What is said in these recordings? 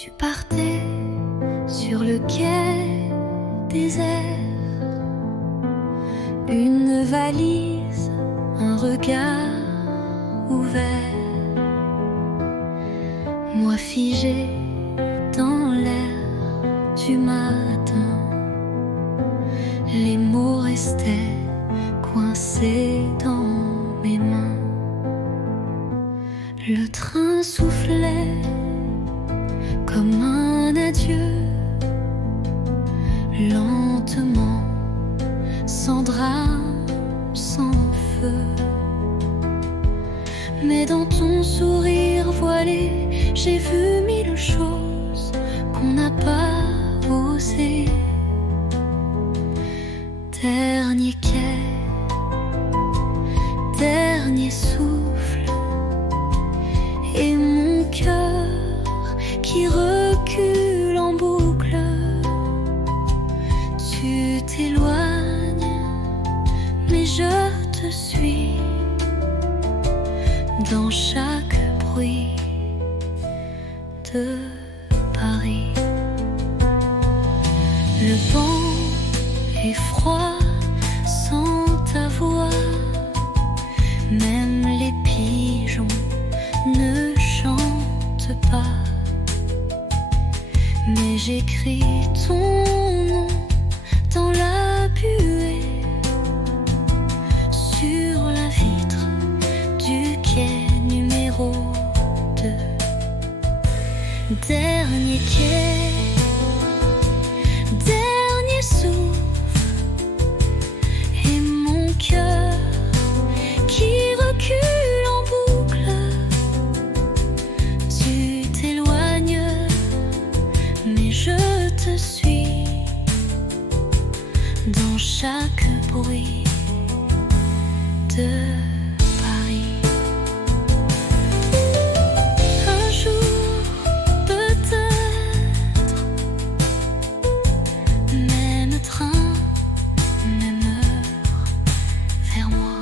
Tu partais sur le quai désert, une valise, un regard ouvert. Moi figé dans l'air du matin, les mots restaient coincés dans mes mains. Le train soufflait comme un adieu, lentement, sans drame, sans feu. Mais dans ton sourire voilé, j'ai vu mille choses qu'on n'a pas osé. Dernier quai, dernier souffle, et mon cœur qui recule en boucle. Tu t'éloignes, mais je te suis dans chaque bruit de Paris. Le vent est froid sans ta voix, même les pigeons ne chantent pas. Mais j'écris ton nom dans la buée, sur la vitre du quai numéro 2. Dernier quai, dernier souffle, et mon cœur qui recule en boucle. Tu t'éloignes, mais je te suis dans chaque bruit de Paris. Un jour, peut-être, même train, même heure, vers moi.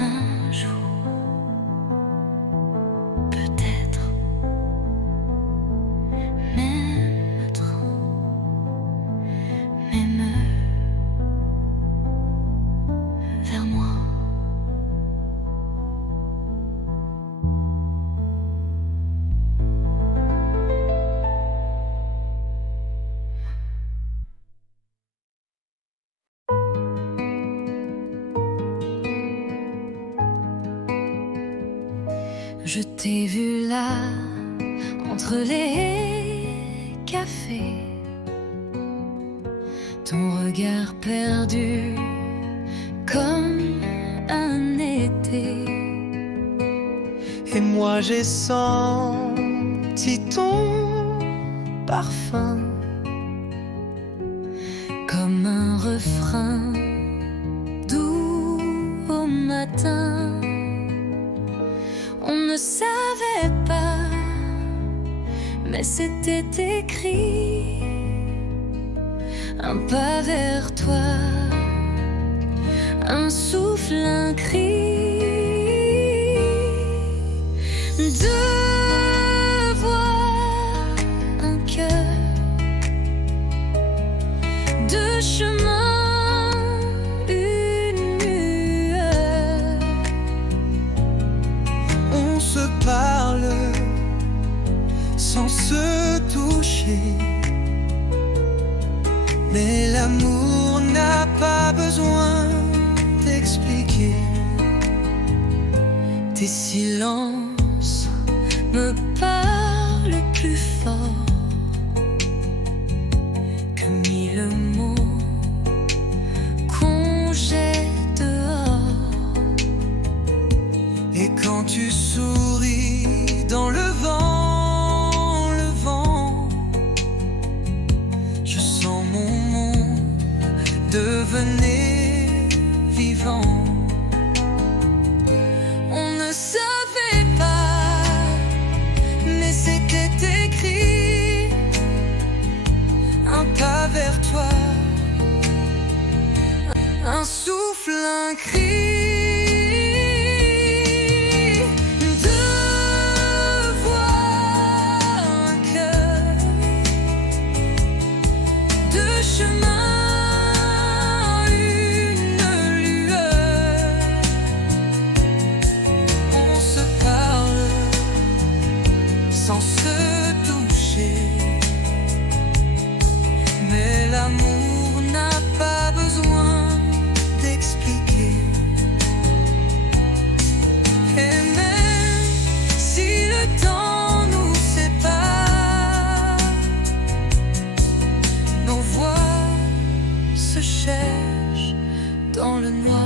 Un jour, peut-être, même train, même heure, vers moi. Je t'ai vu là, entre les cafés, ton regard perdu comme un été. Et moi j'ai senti ton parfum Comme un refrain doux au matin. On ne savait pas, mais c'était écrit. Un pas vers toi, un souffle, un cri. Deux voix, un cœur, deux chemins, une lueur. On se parle sans se toucher, mais l'amour n'a pas besoin d'expliquer. Tes silences me parlent plus fort que mille mots qu'on jette dehors. Et quand tu souris dans le vent, je sens mon monde revenait vivant. On ne savait pas, mais c'était écrit. Un pas vers toi, un souffle, un cri. Sans se toucher, mais l'amour n'a pas besoin d'expliquer. Et même si le temps nous sépare, nos voix se cherchent dans le noir.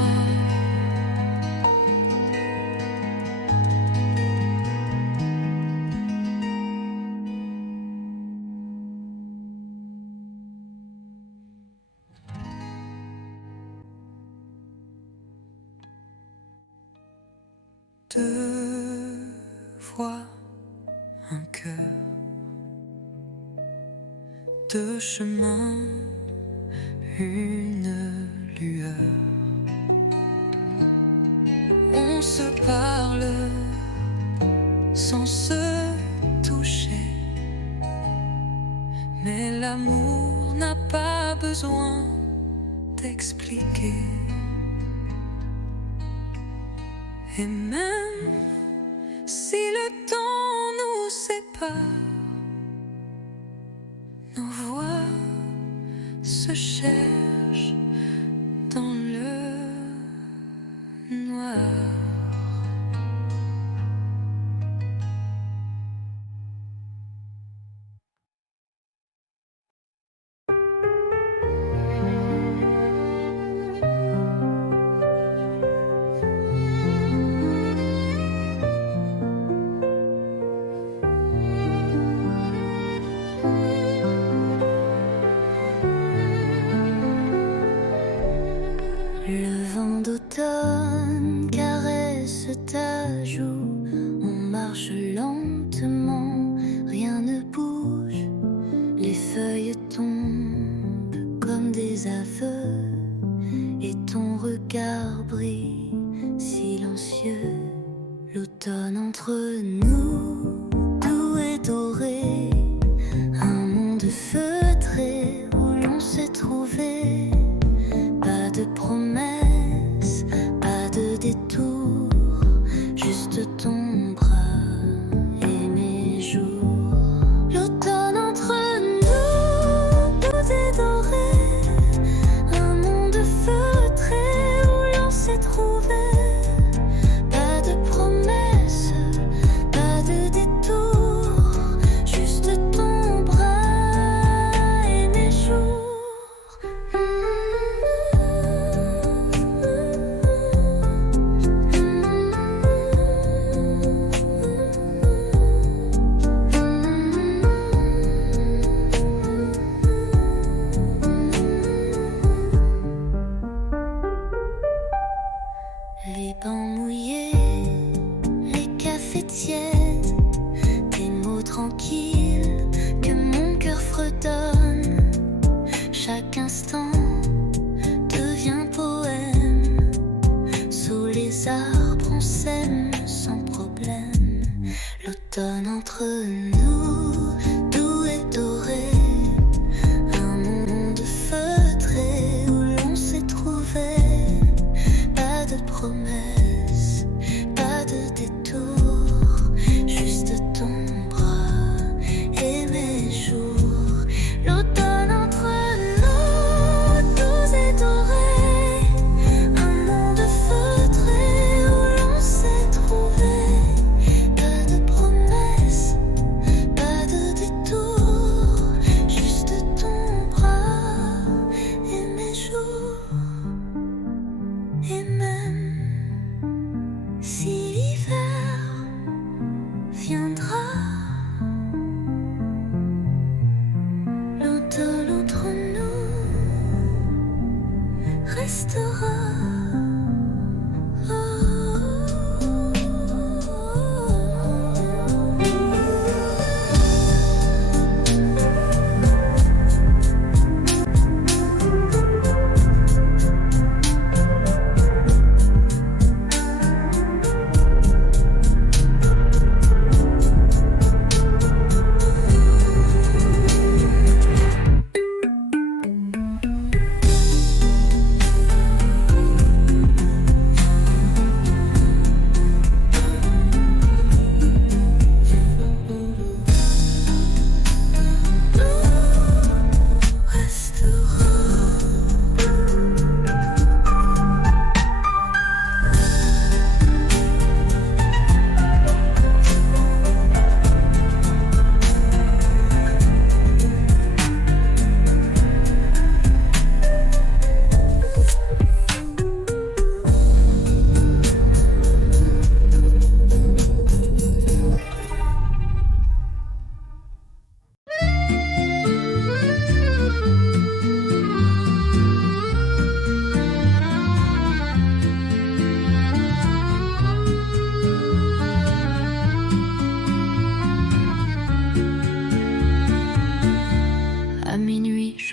Deux voix, un cœur, deux chemins, une lueur. On se parle sans se toucher, mais l'amour n'a pas besoin d'expliquer. Et même si le temps nous sépare, nos voix se cherchent dans le noir. Le vent d'automne caresse ta joue. On marche lentement, rien ne bouge. Les feuilles tombent comme des aveux, et ton regard brille silencieux. L'automne entre nous, doux et doré, un monde feutré où l'on s'est trouvé. Pas de promesses, pas de détour, juste ton bras et mes jours. L'automne entre nous, doux et doré, un monde feutré où l'on s'est trouvé. Pas de promesses, pas de détour, juste ton bras et mes jours. Les bancs mouillés, les cafés tièdes, des mots tranquilles que mon cœur fredonne. Chaque instant devient poème. Sous les arbres on s'aime sans problème. L'automne entre nous, doux et doré, un monde feutré où l'on s'est trouvé. Pas de promesses, pas de détour, juste ton bras et mes jours. L'automne entre nous, doux et doré, un monde feutré où l'on s'est trouvé. Pas de promesses, pas de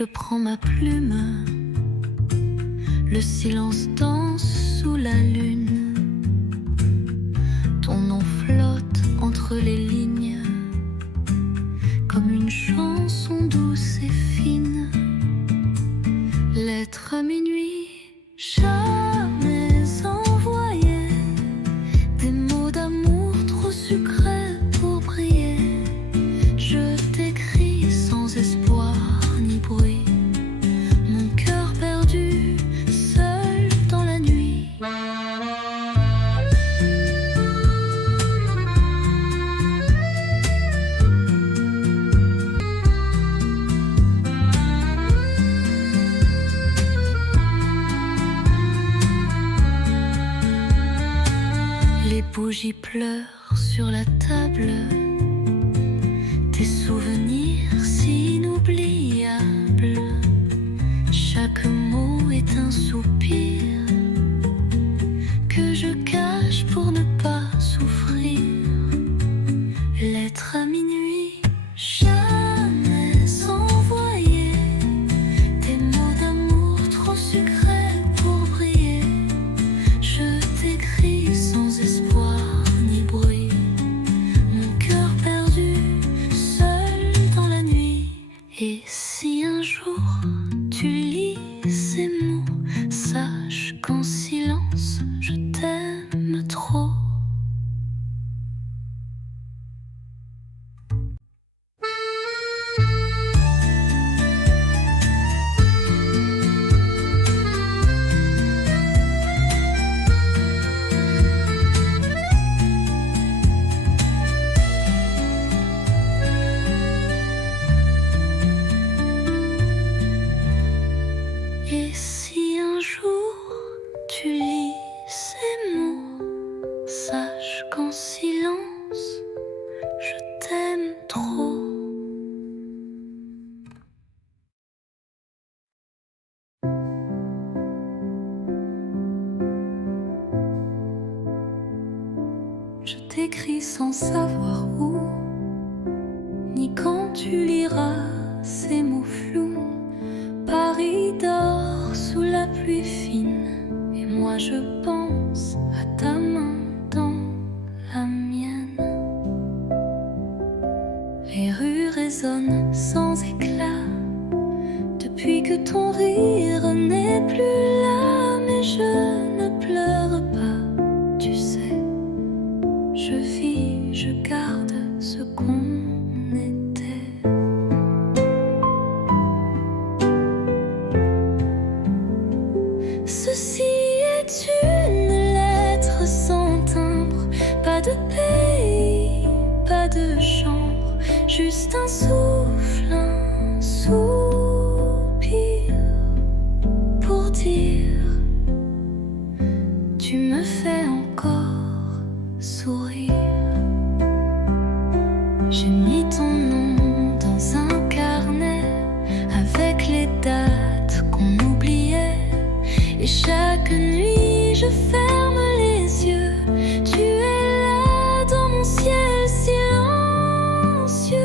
je prends ma plume. Le silence danse sous la lune. Ton nom flotte entre les lignes, comme une chanson douce et fine. Lettre à minuit, jamais envoyée. Des mots d'amour trop sucrés pour briller. Je t'écris sans espoir ni bruit. Mon cœur perdu, seul dans la nuit. Les bougies pleurent sur la table. Tes souvenirs si inoubliables. Chaque mot est un soupir que je cache pour ne pas souffrir. Lettre à minuit, jamais envoyée. Des mots d'amour trop sucrés pour briller. Je t'écris sans espoir ni bruit. Mon cœur perdu, seul dans la nuit. Et si un jour tu lis ces mots, sache qu'en silence je t'aime trop. Et si un jour tu lis ces mots, sache qu'en silence je t'aime trop. Je t'écris sans savoir où, ni quand tu liras ces mots flous. Paris dort sous la pluie fine, et moi je pense à ta main dans la mienne. Les rues résonnent sans éclat, depuis que ton rire n'est plus là. Mais je ne pleure pas, tu sais. Je vis, je garde ce qu'on était. Ceci est une lettre sans timbre, pas de pays, pas de chambre, juste un souffle, un soupir pour dire tu me fais encore sourire. J'ai mis ton nom dans un carnet avec les dates qu'on oubliait. Et chaque nuit je ferme les yeux. Tu es là dans mon ciel silencieux.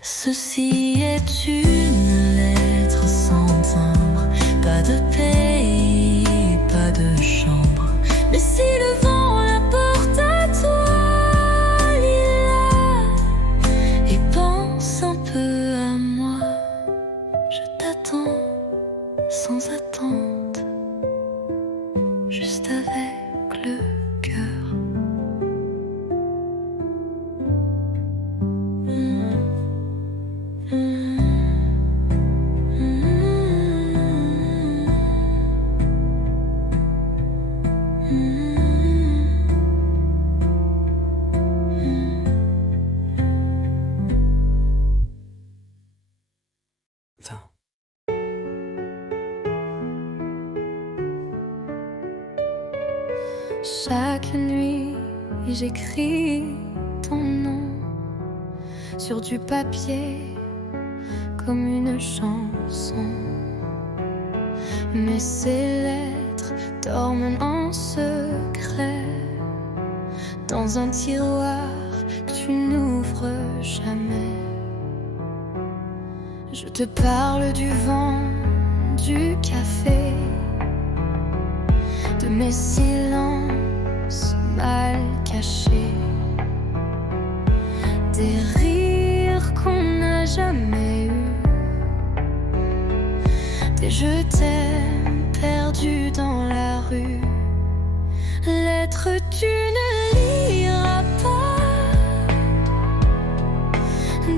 Ceci est une lettre sans timbre, pas de pays, pas de chambre. Mais si le vent la porte à toi, lis-la et pense un peu à moi. Je t'attends sans attente, juste avec le cœur. Attends. Chaque nuit, j'écris ton nom sur du papier comme une chanson. Mais ces lettres dorment en secret dans un tiroir tu n'ouvres jamais. Je te parle du vent, du café, de mes silences mal cachés, des rires qu'on n'a jamais eus, des je t'aime perdus dans la rue. Lettres tu ne liras pas,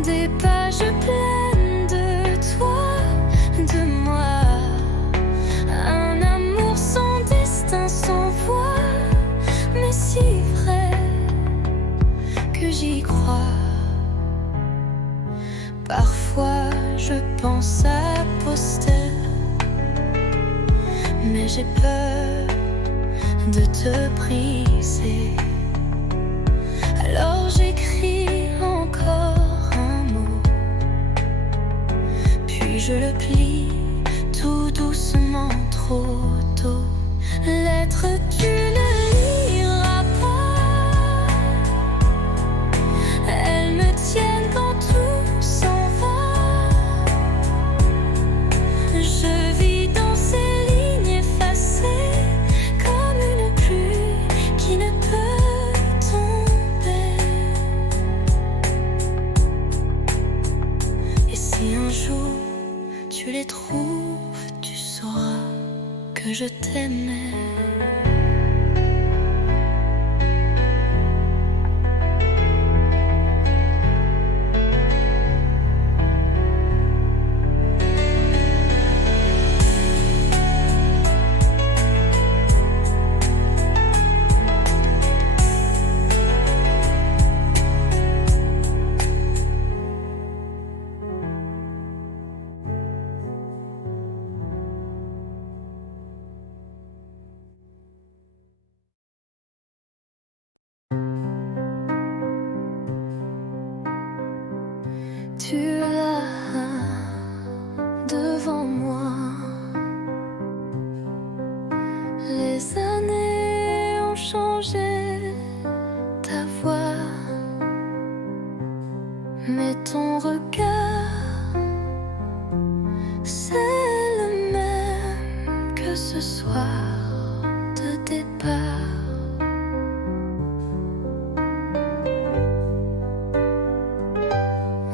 des pages pleines de toi, de moi, un amour sans destin, sans voix, mais si vrai que j'y crois. Parfois je pense à poster, mais j'ai peur de te briser. Alors j'écris encore un mot, puis je le plie tout doucement, trop tôt. Lettre tu ne liras pas, elles me tiennent quand tout s'en va. Je vis dans ces lignes effacées comme une pluie qui ne peut tomber. Et si un jour tu les trouves, tu sauras que je t'aimais. Tu es là devant moi, les années ont changé ta voix, mais ton regard, c'est le même que ce soir de départ.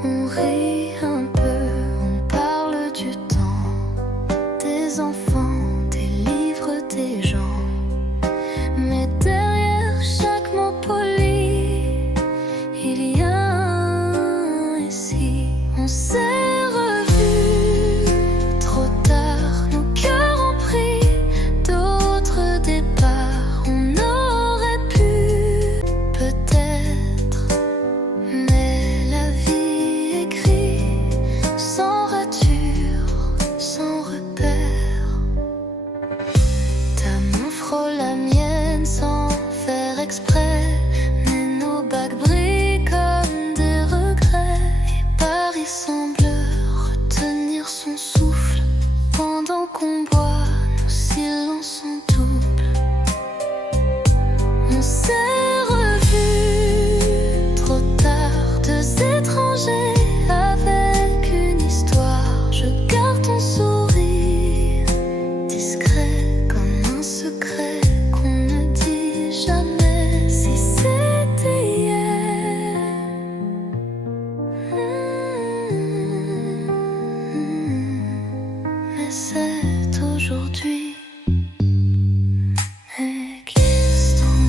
On rit un peu, on parle du temps, des enfants, des livres, des gens. Mais derrière chaque mot poli, il y a un ici. On s'est revus trop tard, nos cœurs ont pris d'autres départs. On aurait pu peut-être, mais la vie écrit sans rature, sans repère. Ta main frôle la mienne sans faire exprès, mais nos bagues brillent comme des regrets. Et Paris semble retenir son souffle pendant qu'on boit, nos silences en double. On s'est revus trop tard, deux étrangers avec une histoire. Je garde ton sourire discret comme un secret qu'on ne dit jamais. Si c'était hier, mais c'est aujourd'hui. Existons.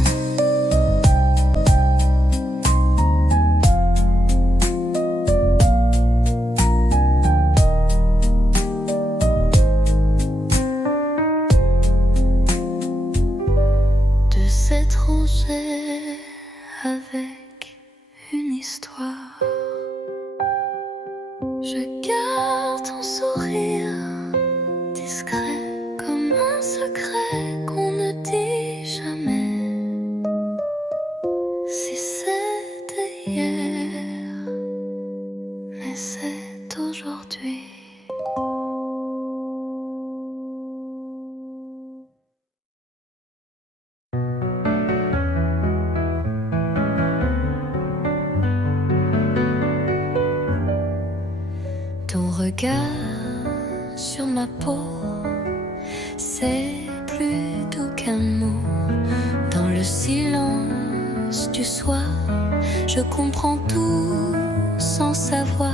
Deux étrangers avec une histoire. Je garde ton sourire discret comme un secret qu'on ne dit jamais. Si c'était hier, mais c'est aujourd'hui. regard sur ma peau, c'est plus doux qu'un mot. Dans le silence du soir, je comprends tout sans savoir.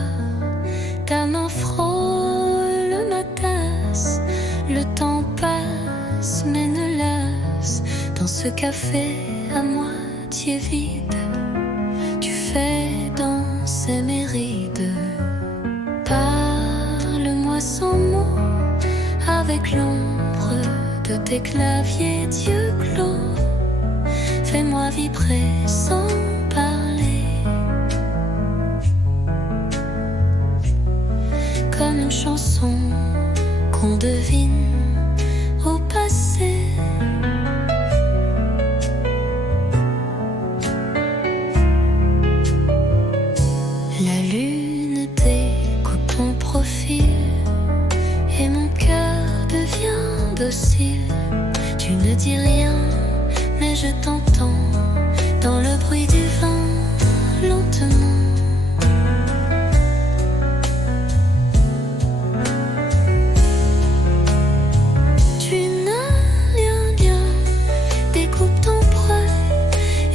Ta main frôle ma tasse, le temps passe mais ne lasse. Dans ce café à moitié vide, tu fais danser mes rides. Parle-moi sans mots, avec l'ombre de tes claviers d'yeux clos. Fais-moi vibrer sans parler, comme une chanson qu'on devine au passé. La lune découpe ton profil et mon cœur devient docile. Tu ne dis rien, mais je t'entends dans le bruit du vent, lentement. Tu n'as rien, découpe ton poil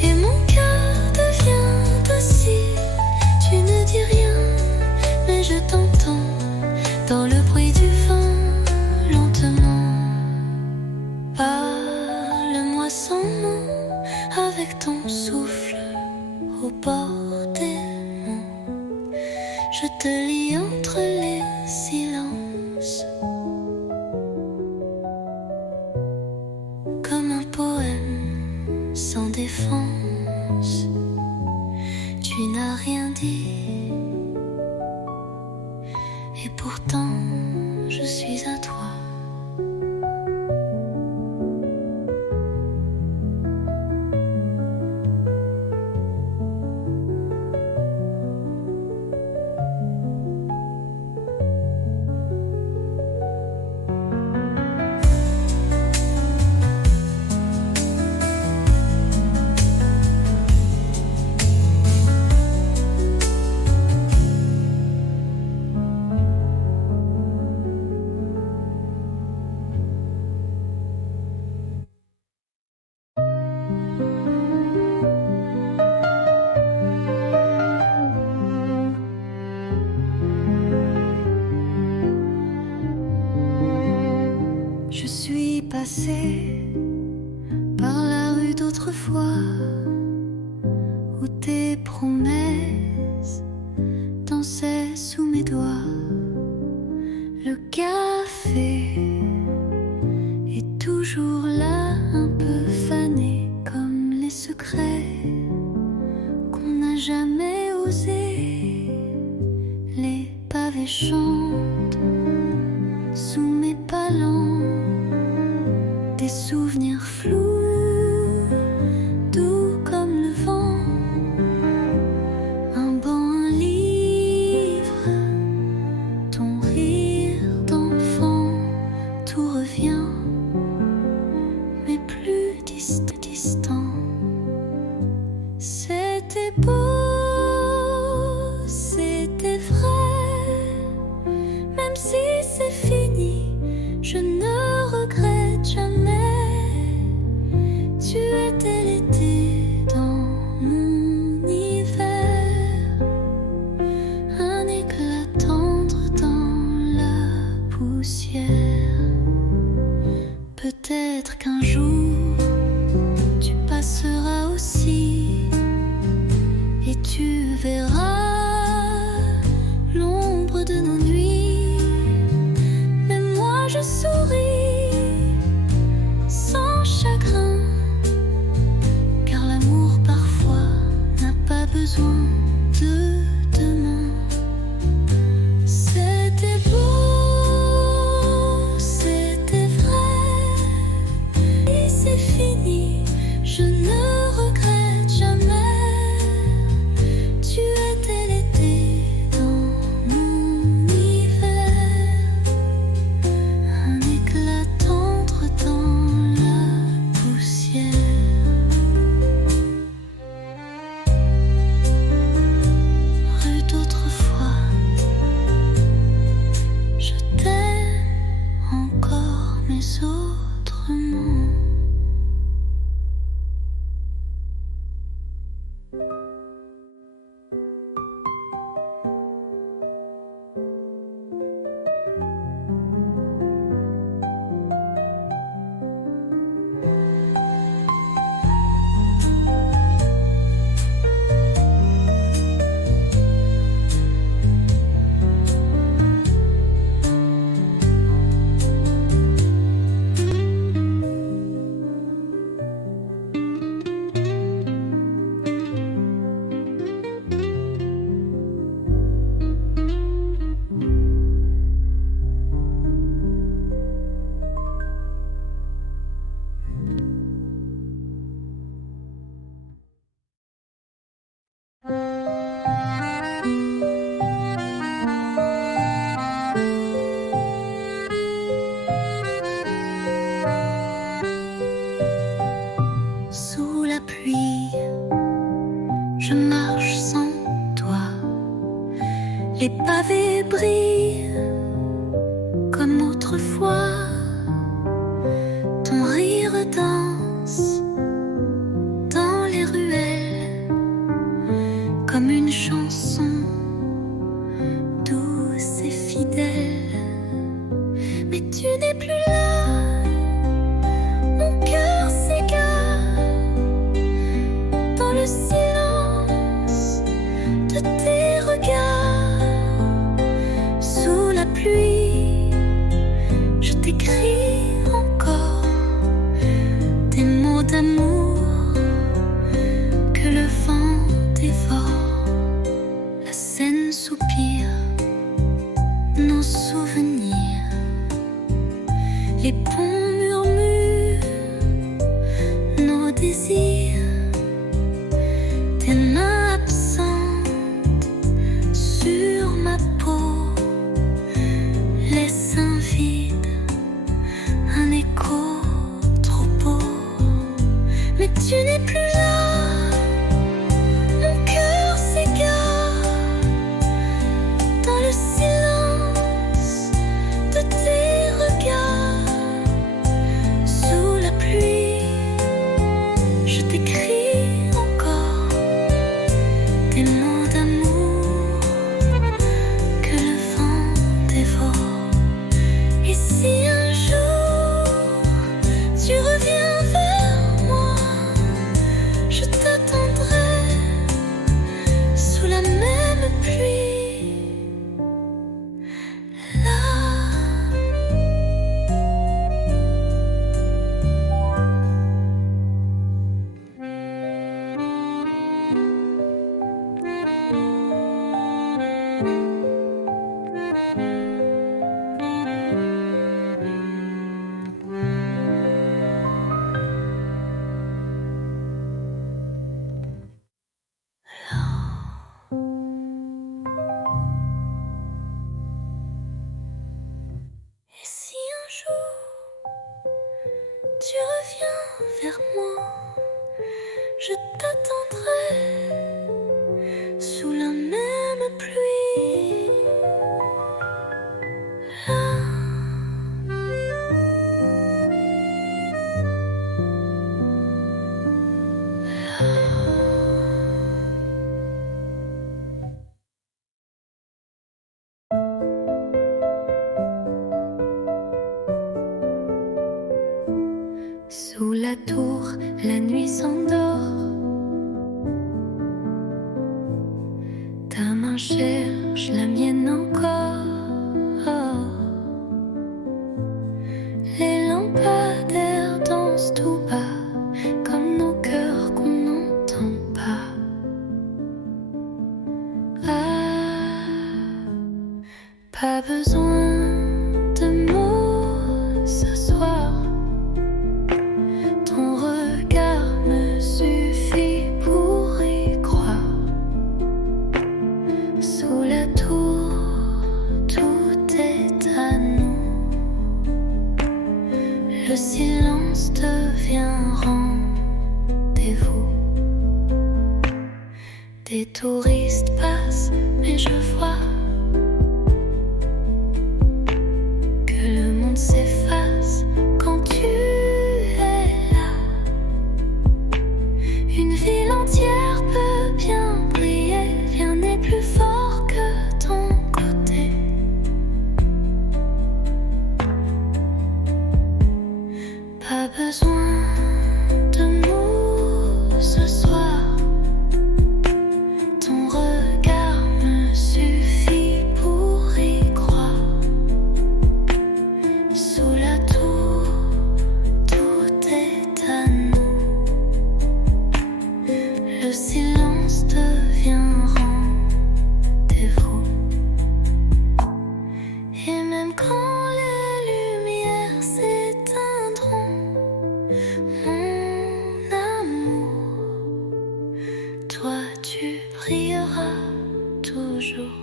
et mon cœur devient docile. Tu ne dis rien, mais je t'entends dans le bruit du vent, lentement. Parle-moi sans mots, avec ton souffle au bord des mots. Je te lis entre les silences, comme un poème sans défense. Tu n'as rien dit, et pourtant je suis à toi. Je suis passée par la rue d'autrefois, où tes promesses dansaient sous mes doigts. Le café est toujours là, un peu fané, comme les secrets qu'on n'a jamais osé. Les pavés chantent sous mes palans, des souvenirs flous, doux comme le vent. sous la pluie, je marche sans toi. Les pavés brillent comme autrefois. Ton rire danse dans les ruelles comme une chanson douce et fidèle. Mais tu n'es plus là, mon cœur s'égare dans le silence de tes regards. Sous la pluie, je t'écris encore des mots d'amour que le vent dévore. La Seine soupire nos souvenirs, les ponts murmurent nos désirs. Tes mains absentes sur ma peau laissent un vide, un écho trop beau. Mais tu n'es plus là, mon cœur s'égare dans le silence de tes regards. Sous la pluie, je t'écris encore des mots d'amour que le vent dévore. Et si un jour tu reviens vers moi, je t'attendrai sous la même pluie. Là. Et si un jour tu reviens vers moi, je t'attendrai sous la même pluie. Là. Sous la tour, la nuit s'endort. Ta main cherche la mienne encore. Les lampadaires dansent tout bas, comme nos cœurs qu'on n'entend pas. Ah, pas besoin de mots ce soir. Ton regard me suffit pour y croire. Sous la tour, tout est à nous. Le silence devient rendez-vous. Des touristes passent, mais je vois que le monde s'efface quand tu es là. Une ville entière peut bien briller, rien n'est plus fort que ton côté. Pas besoin de mots ce soir. Ton regard me suffit pour y croire. Sous la tour, tout est à nous. Le silence devient rendez-vous. Et même quand les lumières s'éteindront, mon amour, toi tu brilleras toujours.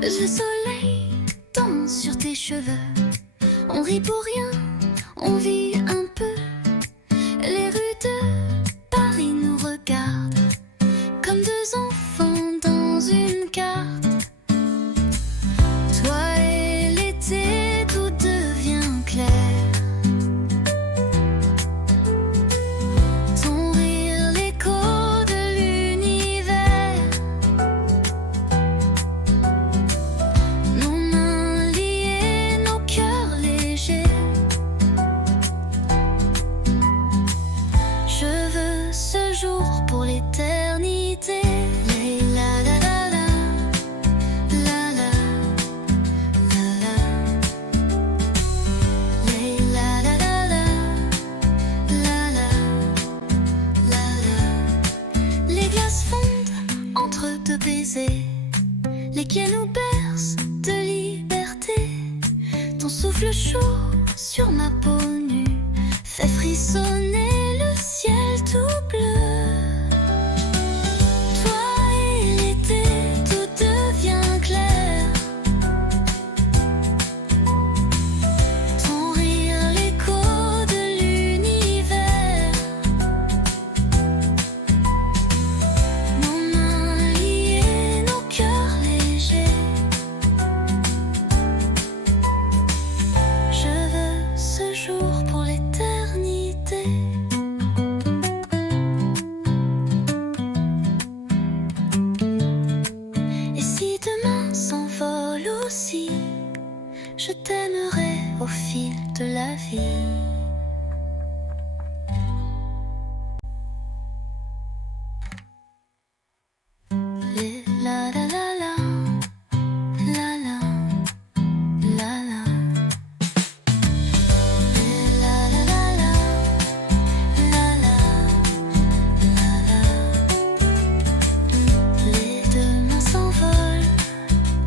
Le soleil danse sur tes cheveux. On rit pour rien, on vit un peu. Les rues de Paris nous regardent comme deux enfants dans une carte. Toi et l'été, tout devient clair. Ton rire, l'écho de l'univers. Nos mains liées, nos cœurs légers. Je veux ce jour pour l'éternité. La la la la, la la, la la. La la la la, la la, la la. Les glaces fondent entre deux baisers. Les quais nous bercent de liberté. Ton souffle chaud sur ma peau nue fait frissonner le ciel tout bleu. Toi et l'été, tout devient clair. Ton rire, l'écho de l'univers. Nos mains liées, nos cœurs légers. Je veux ce jour pour l'éternité. Et si demain s'envole aussi, je t'aimerai au fil de la vie. Les la la la la, la la, la la. Les la la la la, la la, la la. Les demain s'envolent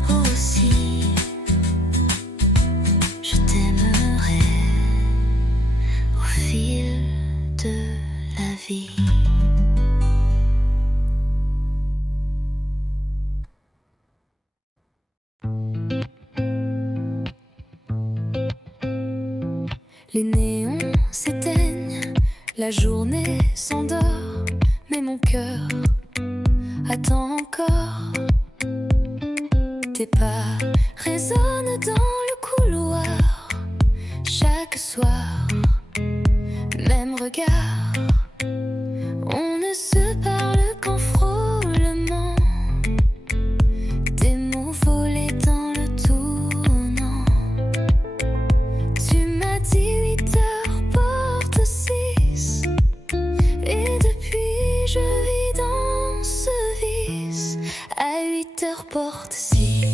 aussi. Je t'aimerai au fil de la vie. Les néons s'éteignent, la journée s'endort, mais mon cœur attend encore. Tes pas résonnent dans le couloir, chaque soir, même regard. On ne se parle qu'en frôlement, des mots volés dans le tournant. Tu m'as dit 8 heures porte 6, et depuis je vis dans ce vice. À 8 heures porte 6,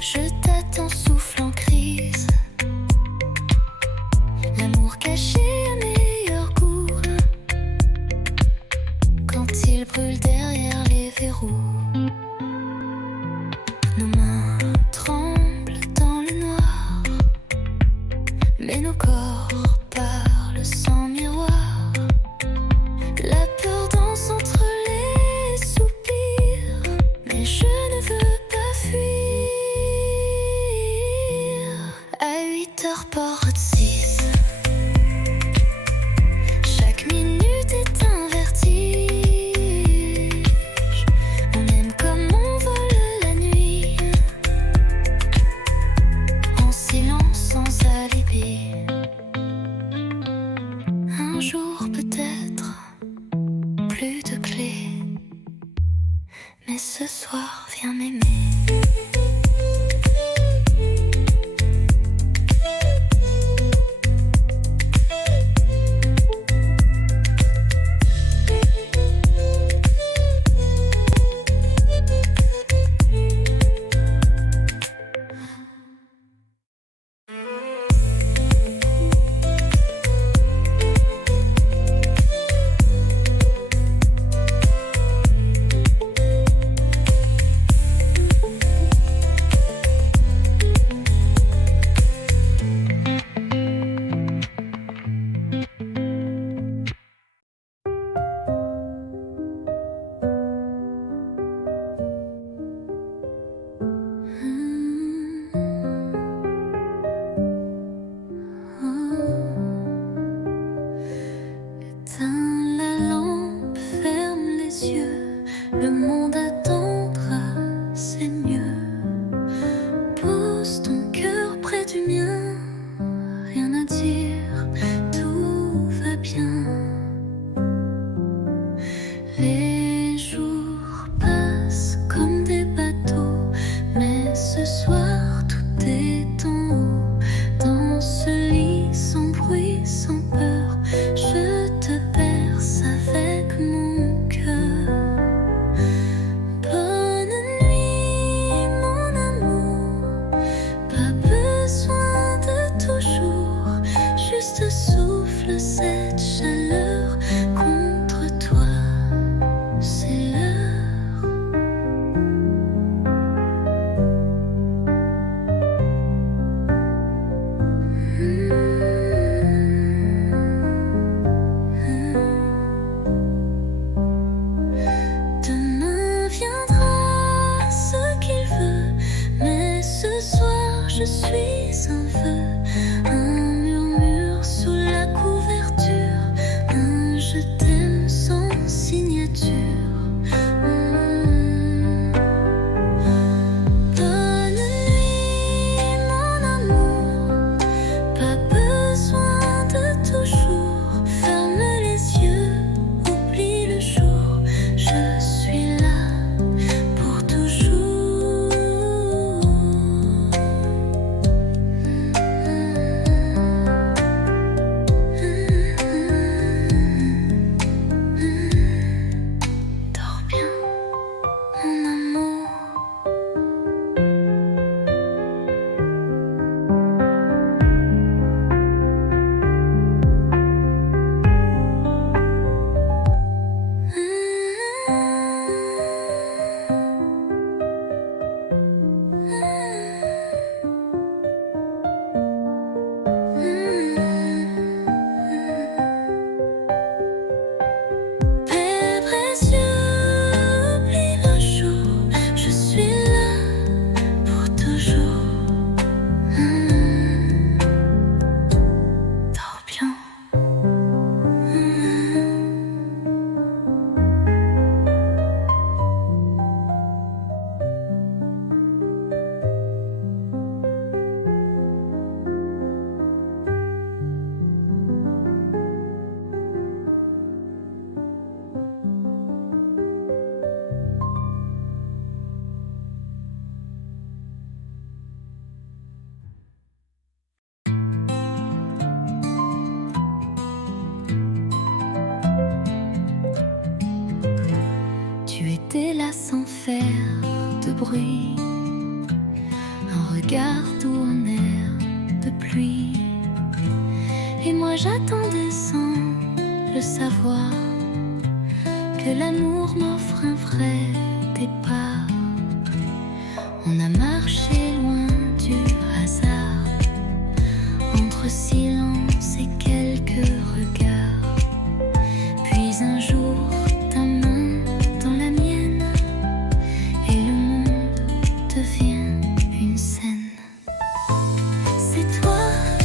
je t'attends souffle en crise. L'amour caché a meilleur goût quand il brûle derrière les verrous. Nos mains tremblent dans le noir, mais nos corps parlent sans miroir. La peur danse entre les soupirs, mais je ne veux pas fuir. À 8 heures porte 6, chaque minute est un vertige. On aime comme on vole la nuit, en silence sans alibi. Un jour peut-être, plus de clés, mais ce soir viens m'aimer. je suis un vœu, un murmure sous la couverture, un je t'aime sans signature. Bonne nuit mon amour, pas besoin de toujours. Ferme les yeux, oublie le jour, je suis là pour toujours. Dors bien, mon amour. Père précieux, oublie le jour, je suis là pour toujours. Dors bien. Tu étais là sans faire de bruit, un regard doux, un air de pluie. Et moi j'attendais sans le savoir que l'amour m'offre un vrai départ. On a marché loin du hasard, entre silence et quelques regards. Puis un jour, ta main dans la mienne, et le monde devient une scène. C'est toi,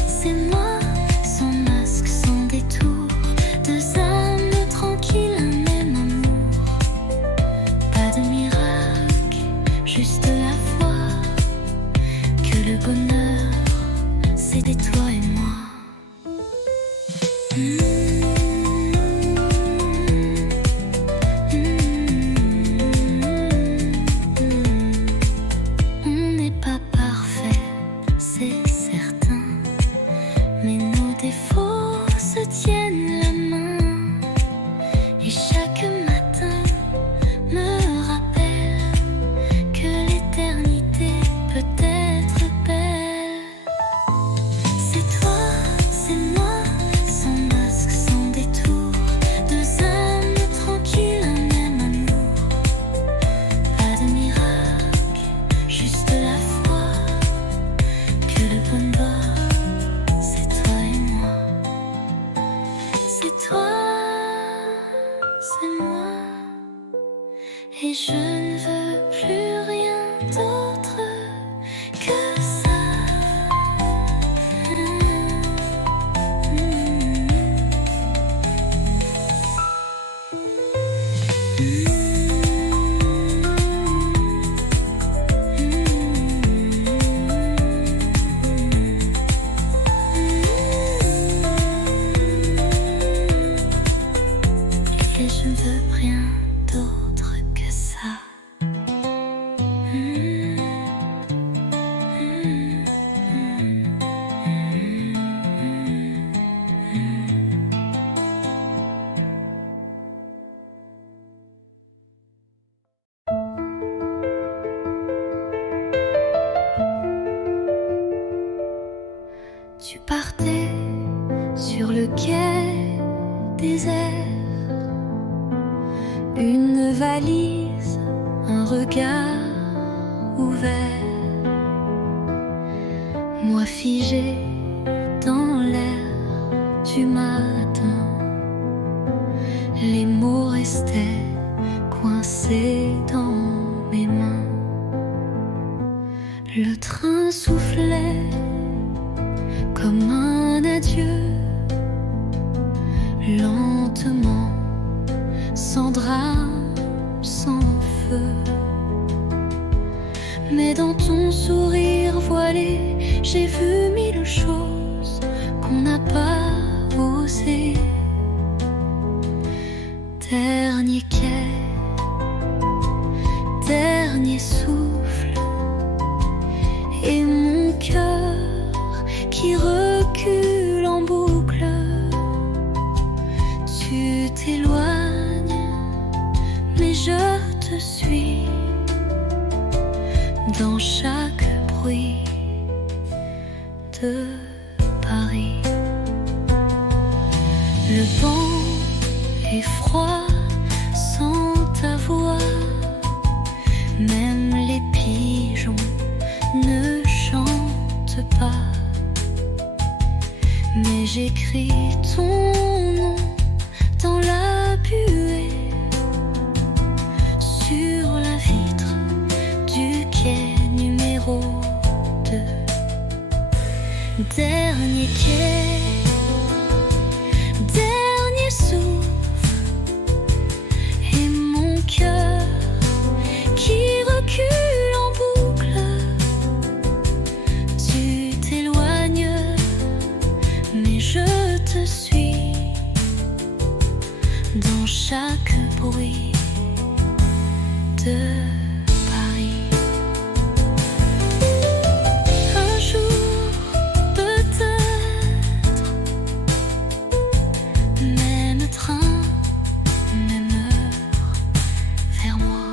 c'est moi, sans masque, sans détour, deux âmes tranquilles, un même amour. Pas de miracle, juste la foi que le bonheur, c'était toi et moi. On n'est pas parfait, c'est certain, mais nos défauts se tiennent la main. Et chaque matin me rappelle que l'éternité peut être belle. C'est toi, c'est moi, sans masque, sans détour, deux âmes tranquilles, un même amour. Pas de miracle, juste la foi que le bonheur, c'est toi et moi. C'est toi, c'est moi, et je ne veux plus rien d'autre que ça. Et je ne veux rien d'autre que ça. Tu partais sur le quai désert, une valise, un regard ouvert. Moi figé dans l'air du matin, les mots restaient coincés dans mes mains. Le train un soufflet, comme un adieu, lentement, sans drame, sans feu. Mais dans ton sourire voilé, j'ai vu mille choses qu'on n'a pas osé. Dernier quai, dernier souffle, et mon cœur qui recule en boucle. Tu t'éloignes, mais je te suis dans chaque bruit de Paris. Le vent est froid sans ta voix, même les pigeons ne chantent pas. Mais j'écris ton nom dans la buée, sur la vitre du quai numéro 2. Dernier quai, dernier souffle, et mon cœur qui recule en boucle. Tu t'éloignes, mais je te suis dans chaque bruit de Paris. Un jour, peut-être, même train, même heure, vers moi.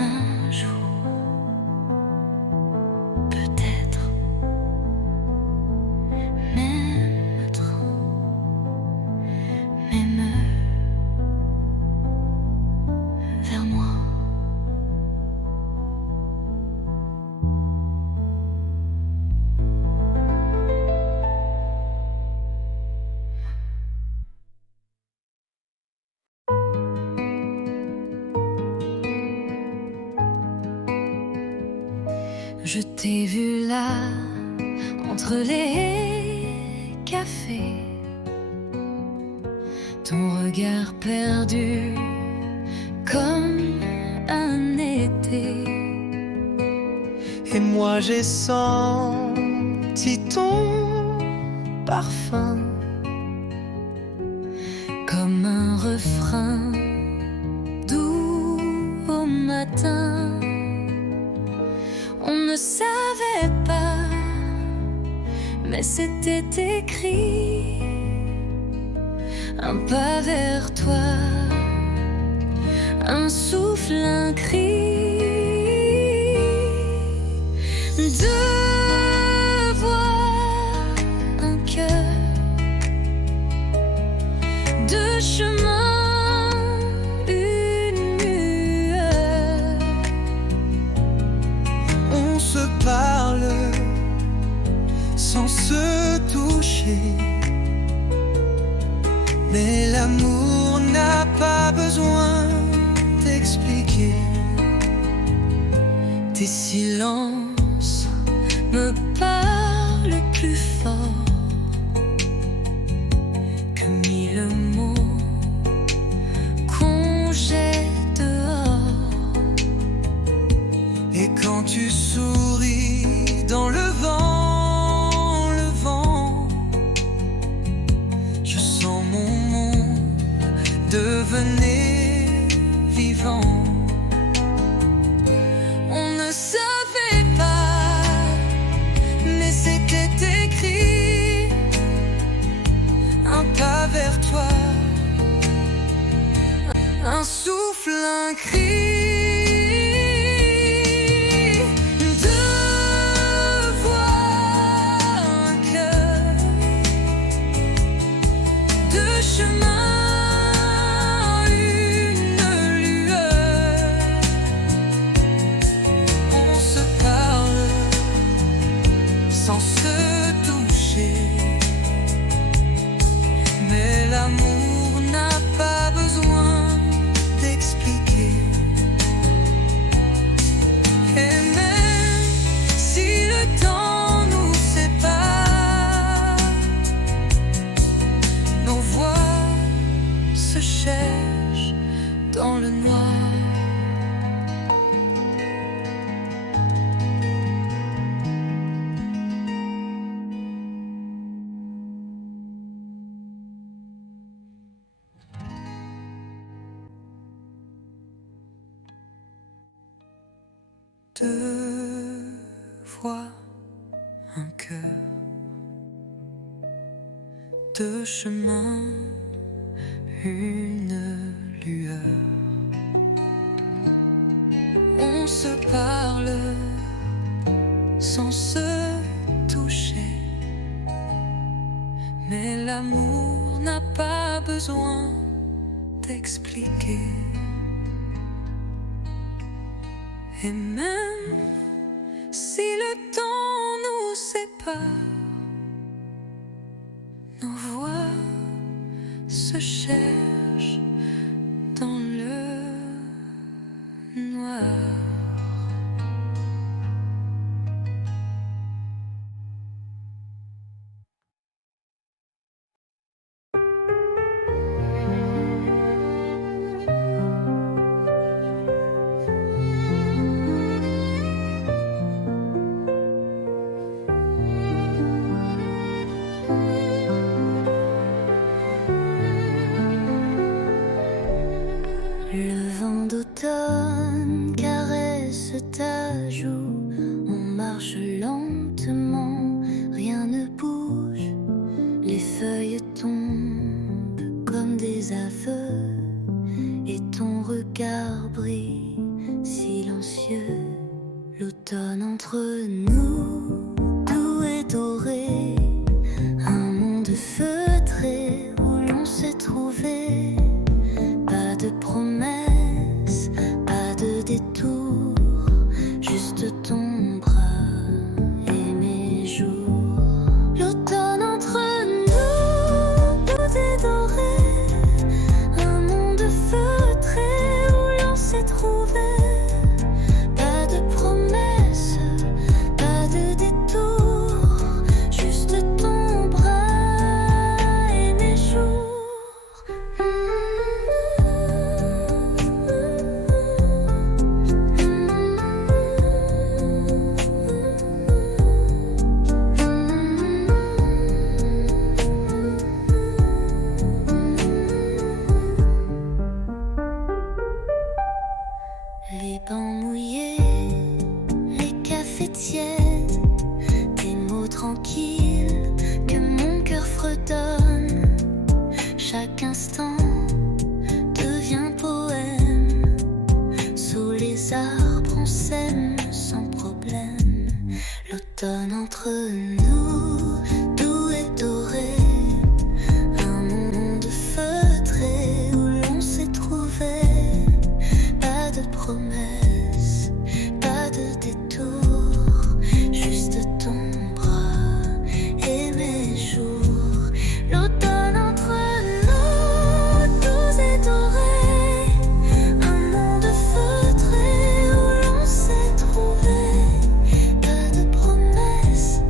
Un jour, peut-être, même train, même heure, vers moi. Je t'ai vu là, entre les cafés, ton regard perdu comme un été. Et moi j'ai senti ton parfum, Comme un refrain doux au matin. On ne savait pas, mais c'était écrit. Un pas vers toi, un souffle, un cri. Deux voix, un cœur, deux chemins, une lueur. on se parle sans se toucher. Mais l'amour n'a pas besoin d'expliquer. Tes silences me parlent plus fort que mille mots qu'on jette dehors. Et quand tu souris dans le vent, je sens mon monde devenir vivant. On ne savait pas, mais c'était écrit. Un pas vers toi, Un souffle, un cri. Deux voix, un cœur, sans se toucher. Mais l'amour n'a pas besoin d'expliquer. Et même si le temps nous sépare, nos voix se cherchent dans le noir. Deux voix, un cœur, deux chemins, une lueur. On se parle sans se toucher, mais l'amour n'a pas besoin d'expliquer. Et même si le temps nous sépare, nos voix se cherchent dans le noir. Le vent d'automne caresse ta joue. On marche lentement, rien ne bouge. Les feuilles tombent comme des aveux, et ton regard brille silencieux. L'automne entre nous, doux et doré, un monde feutré où l'on s'est trouvé. Pas de promesses, pas de détour, juste ton bras et mes jours. L'automne entre nous, doux et doré, un monde feutré où l'on s'est trouvé. Pas de promesses, pas de détour, juste ton bras et mes jours. Les bancs mouillés, les cafés tièdes, des mots tranquilles que mon cœur fredonne. Chaque instant devient poème. Sous les arbres on s'aime sans problème. L'automne entre nous, doux et doré, un monde feutré où l'on s'est trouvé. Pas de promesses, pas de détour, juste ton bras et mes jours. L'automne entre nous, doux et doré, un monde feutré où l'on s'est trouvé. Pas de promesses,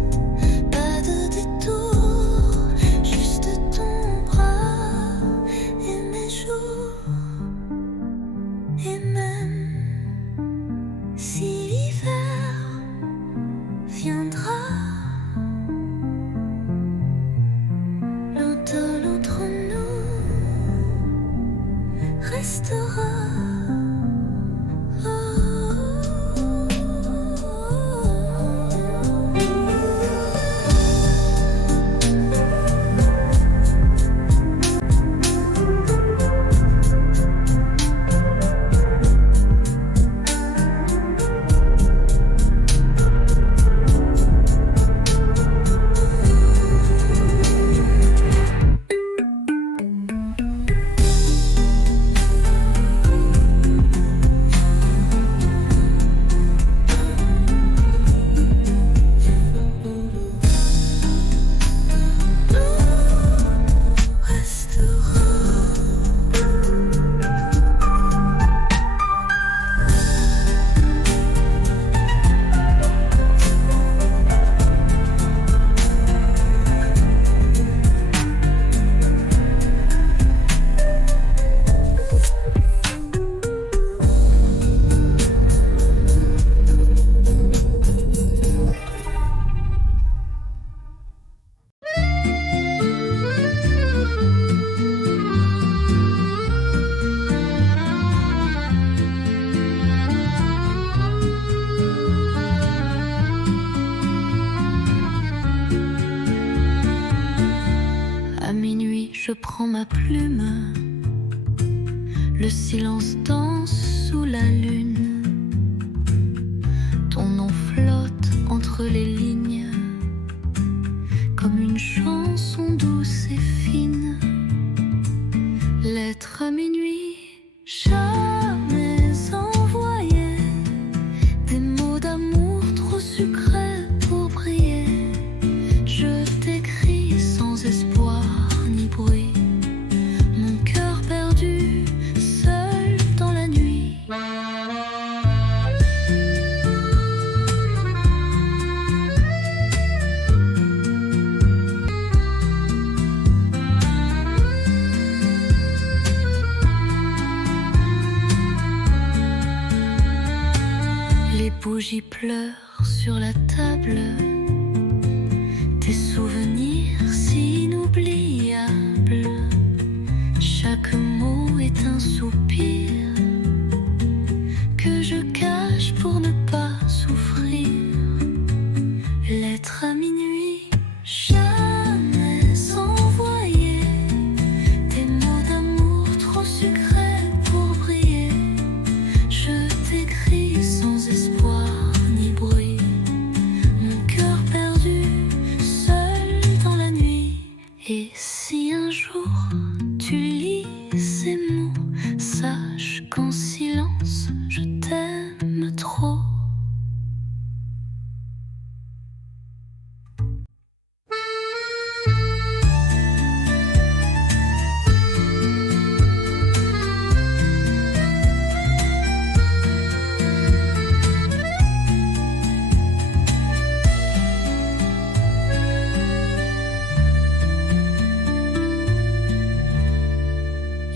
je prends ma plume. Le silence danse sous la lune. Ton nom flotte entre les lignes, comme une chanson douce et fine. Lettre à minuit, jamais envoyé. Des mots d'amour trop sucrés pour briller. Je t'écris sans espoir ni bruit. Mon cœur perdu, seul dans la nuit. Les bougies pleurent sur la table. Tes souvenirs si inoubliables. Chaque mot est un soupir que je cache pour ne pas souffrir. Lettre à minuit, jamais envoyé. Des mots d'amour trop sucrés pour briller. Je t'écris sans espoir ni bruit. Mon cœur perdu, seul dans la nuit. Et si un jour tu lis ces mots, sache qu'en silence je t'aime trop.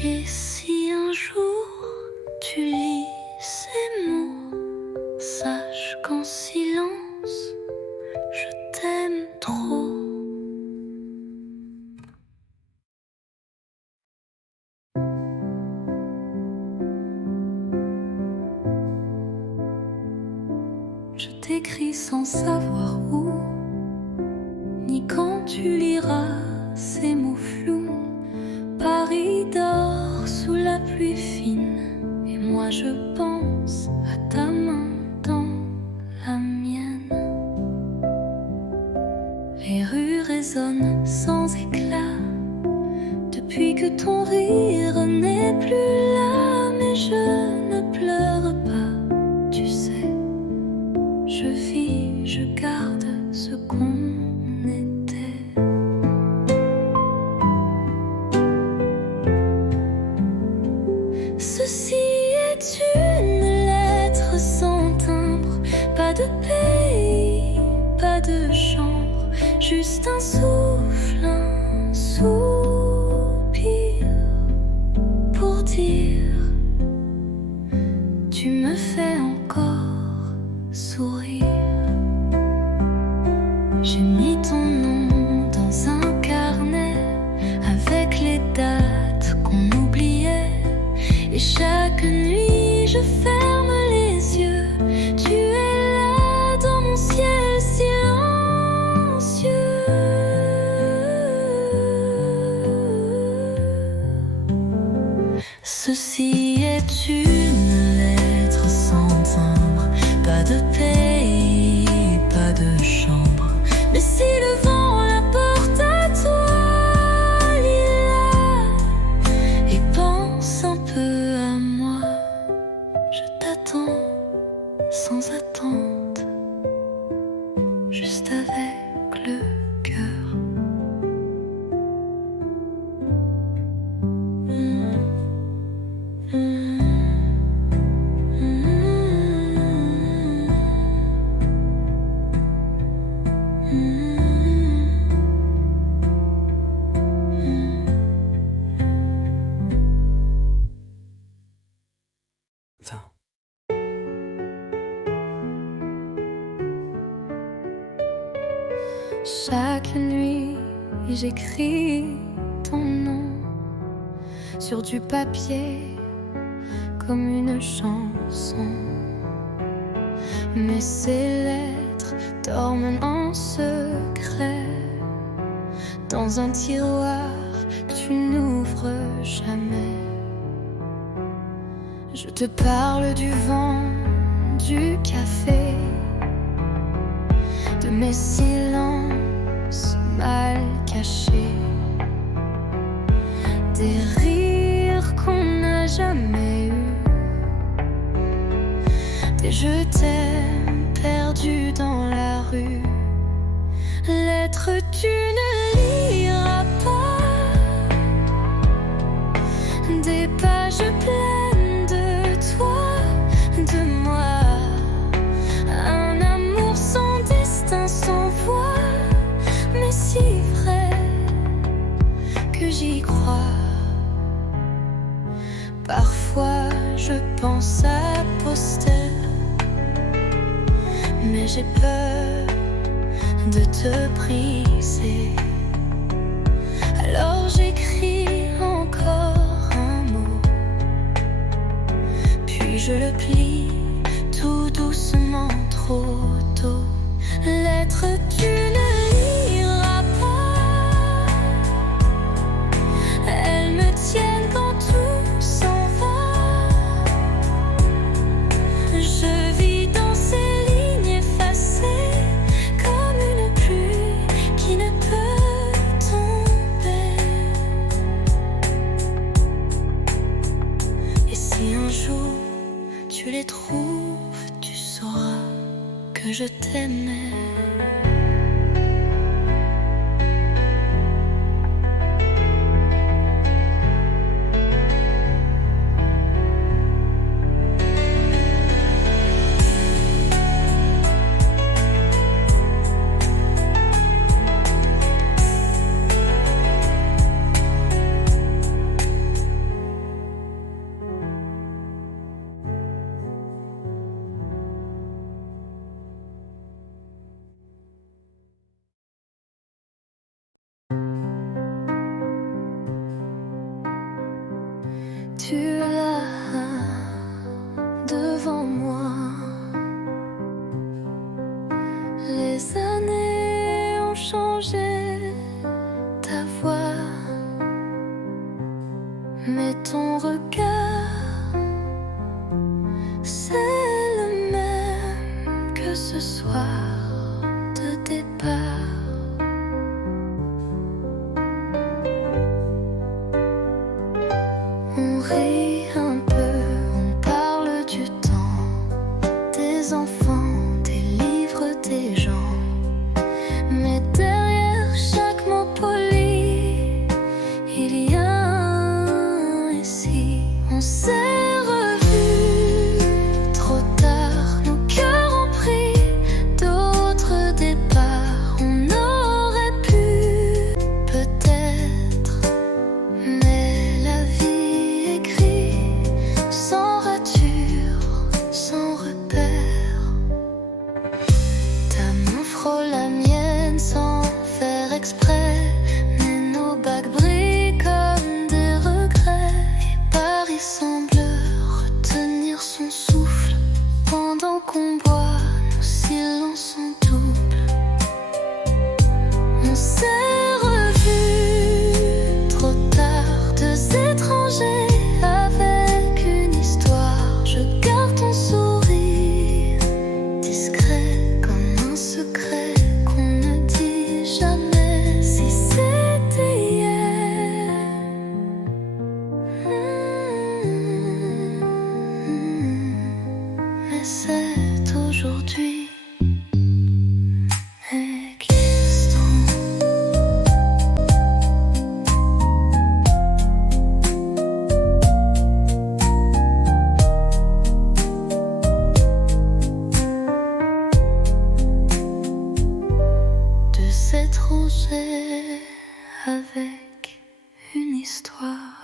Et si un jour tu lis ces mots, sache qu'en silence je t'aime trop. Je t'écris sans savoir où, ni quand tu liras ces mots flous. Paris dort sous la pluie fine, et moi je pense à ta main dans la mienne. Les rues résonnent sans éclat, depuis que ton rire n'est plus là. Mais je ne pleure pas, tu sais. Je vis, je garde ce qu'on était. Ceci est une lettre sans timbre, pas de pays, pas de chambre, juste un souffle, un soupir pour dire tu me fais encore sourire. J'ai mis ton nom dans un carnet avec les dates qu'on oubliait. Et chaque nuit je ferme les yeux. Tu es là dans mon ciel silencieux. Ceci est une lettre sans timbre, pas de pays, pas de chambre. Mais si le vent la porte à toi, Lila, et pense un peu à moi. Je t'attends sans attente, juste avec le cœur. Chaque nuit, j'écris ton nom sur du papier comme une chanson. Mais ces lettres dorment en secret dans un tiroir que tu n'ouvres jamais. Je te parle du vent, du café, de mes silences mal cachés, des rires qu'on n'a jamais eus, des je t'aime perdus dans la rue. Lettres tu ne liras pas, des pages pleines de toi, de moi, un amour sans destin, sans voix, mais si vrai que j'y crois. Parfois je pense à poster, mais j'ai peur de te briser. Alors j'écris encore un mot, puis je le plie tout doucement, trop tôt. Lettre tu ne liras pas, elles me tiennent quand tout s'en va. Je vis dans ces lignes effacées comme une pluie qui ne peut tomber. Et si un jour tu les trouves, tu sauras que je t'aimais. Tu es là devant moi, les années ont changé ta voix, mais ton regard, c'est le même que ce soir de départ. On rit un peu, on parle du temps, des enfants, des livres, des gens. Mais derrière chaque mot poli, il y a un récit. On s'est revus trop tard, nos cœurs ont pris d'autres départs. On aurait pu peut-être, mais la vie écrit sans rature, sans repère. Ta main frôle la mienne sans faire exprès, mais nos bagues brillent comme des regrets. Et Paris semble retenir son souffle pendant qu'on boit, nos silences en double. On s'est revus trop tard, deux étrangers avec une histoire. Je garde ton sourire discret comme un secret qu'on ne dit jamais. Si c'était hier, mais c'est aujourd'hui. Existant. De s'étranger avec une histoire.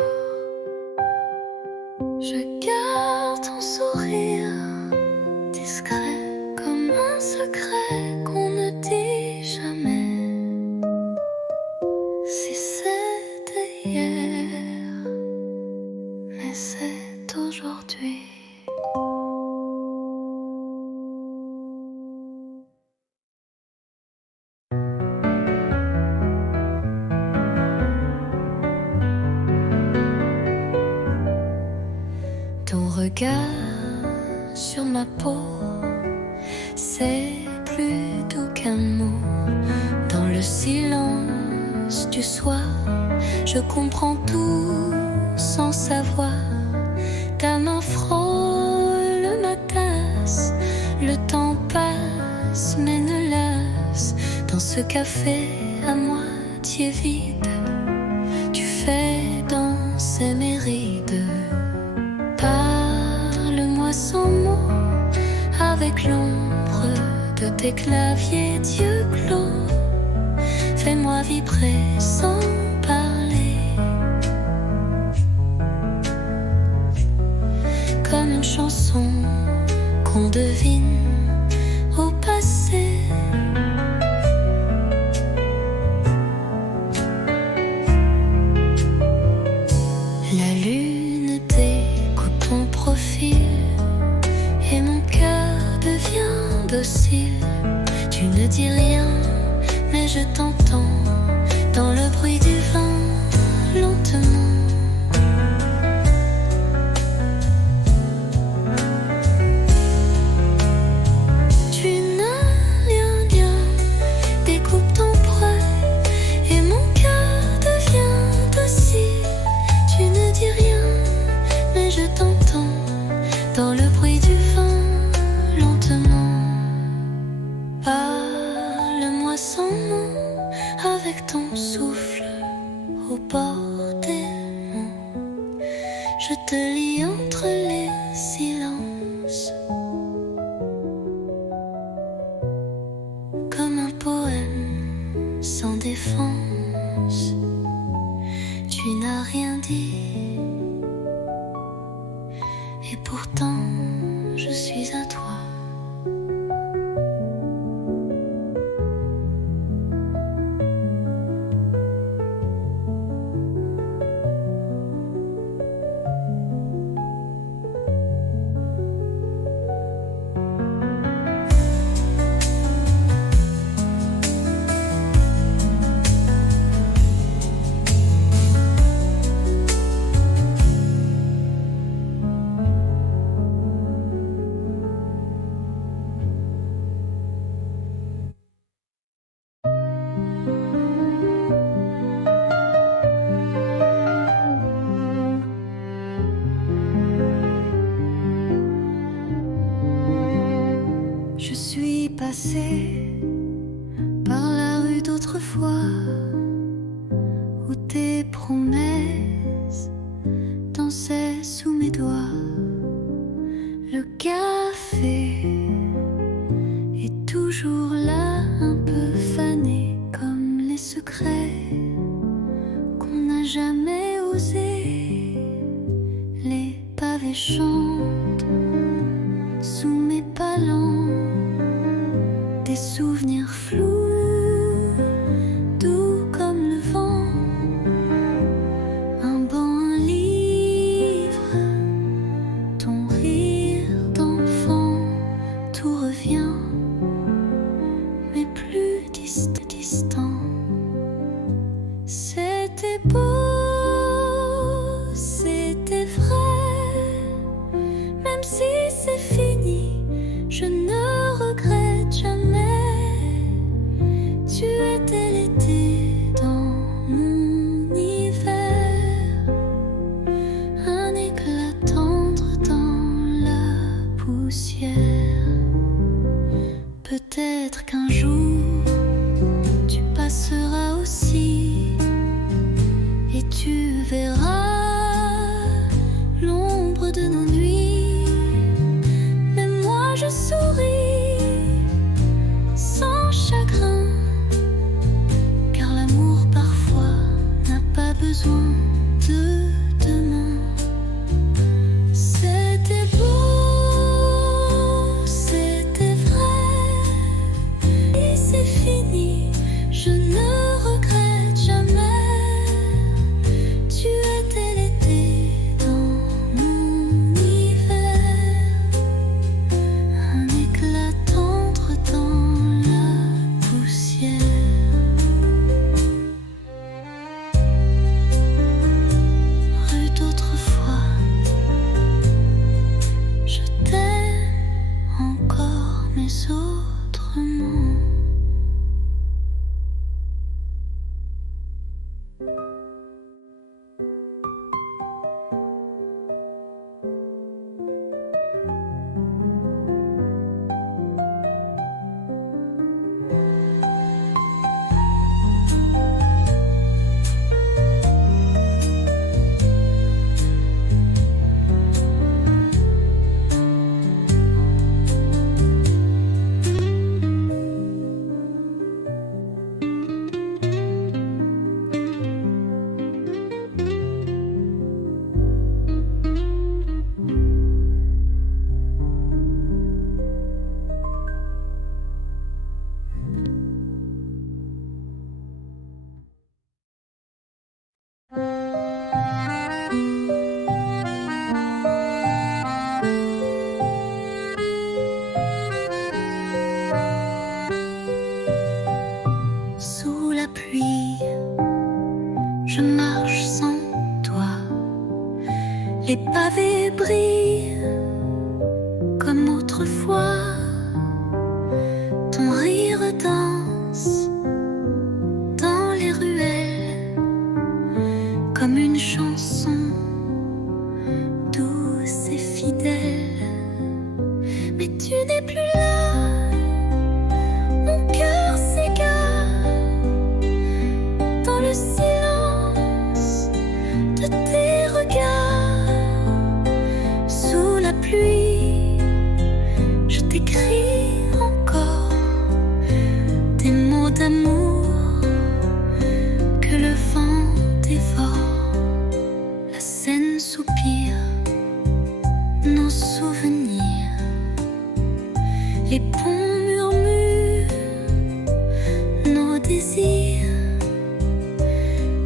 Je garde ton sourire discret comme un secret qu'on ne dit jamais. Si c'était hier, mais c'est aujourd'hui. regard sur ma peau, c'est plus doux qu'un mot. Dans le silence du soir, je comprends tout sans savoir. Ta main frôle ma tasse, le temps passe mais ne lasse. Dans ce café à moitié vide, tu fais danser mes rides. Parle-moi sans mots, avec l'ombre de tes claviers d'yeux clos. Fais-moi vibrer sans parler, comme une chanson qu'on devine au passé. La lune découpe ton profil et mon cœur devient docile. Tu ne dis rien, mais je t'entends dans le bruit du vent, lentement. Tu n'as rien, découpe ton poids et mon cœur devient docile. Tu ne dis rien, mais je t'entends dans le bruit du vent, lentement. Parle-moi sans mots, avec ton souffle au bord des mots. Je te lis entre les silences, comme un poème sans défense. Tu n'as rien dit, et pourtant je suis à toi. Je suis passée par la rue d'autrefois, où tes promesses dansaient sous mes doigts. Le café est toujours là, un peu fané, comme les secrets qu'on n'a jamais osé. Les pavés chantent sous mes pas lents, des souvenirs flous, doux comme le vent. Un banc, un livre, ton rire d'enfant, tout revient, mais plus distant. C'était beau, c'était vrai, même si c'est fini, je ne regrette jamais. Tu étais l'été dans mon hiver, un éclat tendre dans la poussière. Peut-être qu'un jour tu passeras aussi Sous la pluie, je marche sans toi. Les pavés brillent comme autrefois. Ton rire danse dans les ruelles comme une chanson douce et fidèle. Mais tu n'es plus là, mon cœur s'égare dans le silence de tes regards. Sous la pluie, je t'écris encore des mots d'amour que le vent dévore. La Seine soupire nos souvenirs, les ponts murmurent nos désirs.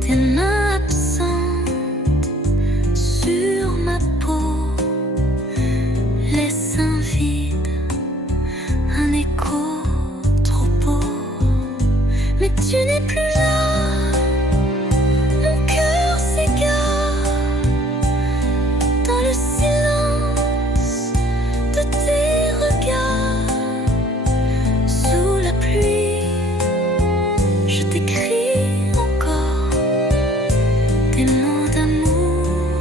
Tes mains absentes sur ma peau laissent un vide, un écho trop beau. Mais tu n'es plus là, mon cœur s'égare dans le silence de tes regards. Sous la pluie, je t'écris encore des mots d'amour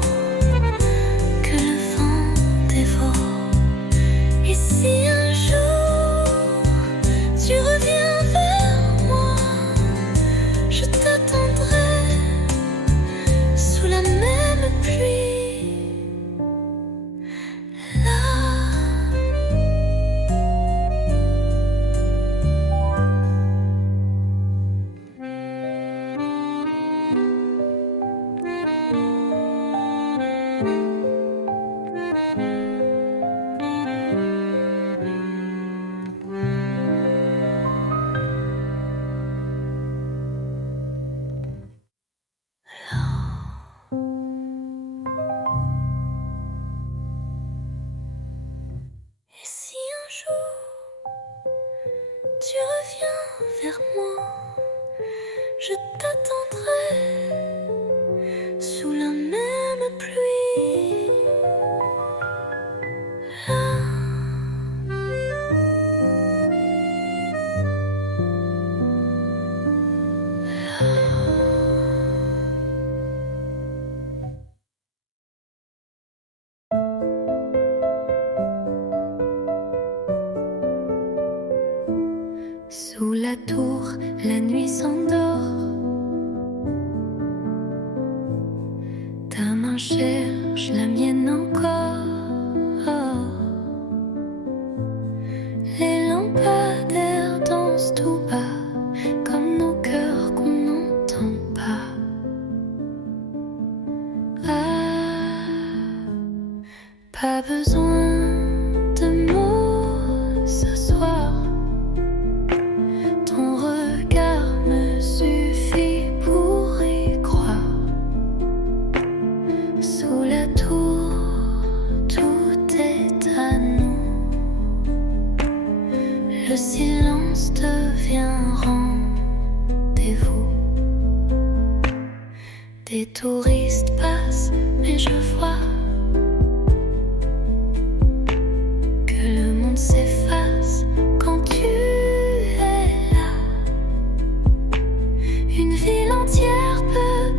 que le vent dévore. Et si un jour tu reviens vers moi, je t'attendrai sous la même pluie. Là. Et si un jour tu reviens vers moi, je t'attendrai sous la même pluie. Là. Sous la tour, la nuit s'endort. Ta main cherche la mienne encore. Les lampadaires dansent tout bas, comme nos cœurs qu'on n'entend pas. Ah, pas besoin de mots ce soir. Ton regard me suffit pour y croire. Sous la tour, tout est à nous. Le silence devient rendez-vous. Des touristes passent, mais je vois que le monde s'efface quand tu es là. Une ville entière peut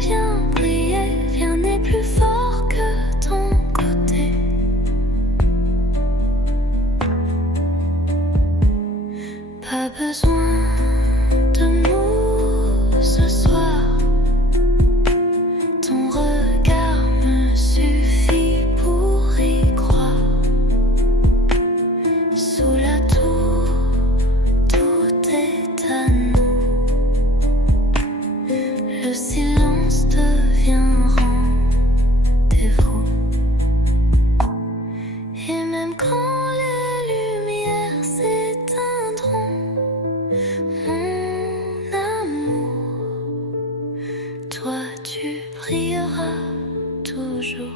le silence devient rendez-vous. Et même quand les lumières s'éteindront, mon amour, toi tu brilleras toujours.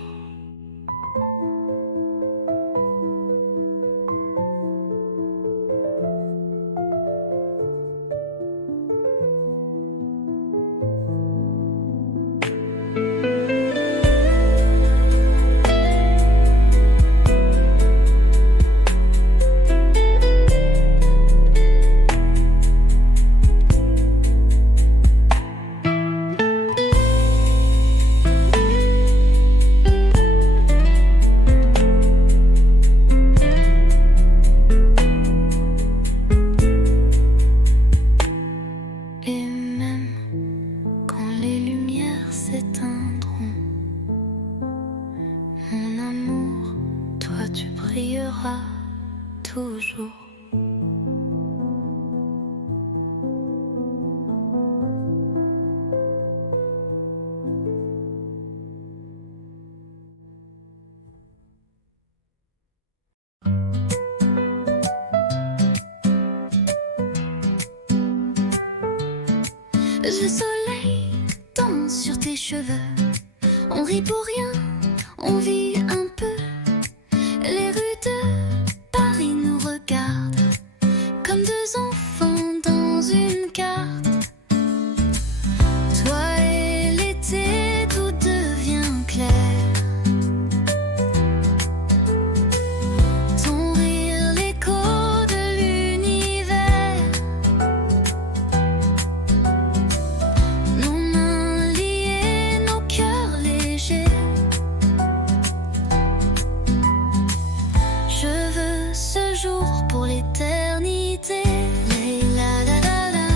Et même quand les lumières s'éteindront, mon amour, toi tu brilleras toujours. Le soleil danse sur tes cheveux. On rit pour rien, on vit un peu. Les rues de Paris nous regardent comme deux enfants dans une carte. Toi et l'été, tout devient clair. Ton rire, l'écho de l'univers. Nos mains liées, nos cœurs légers. Je veux ce jour pour l'éternité. La la la la,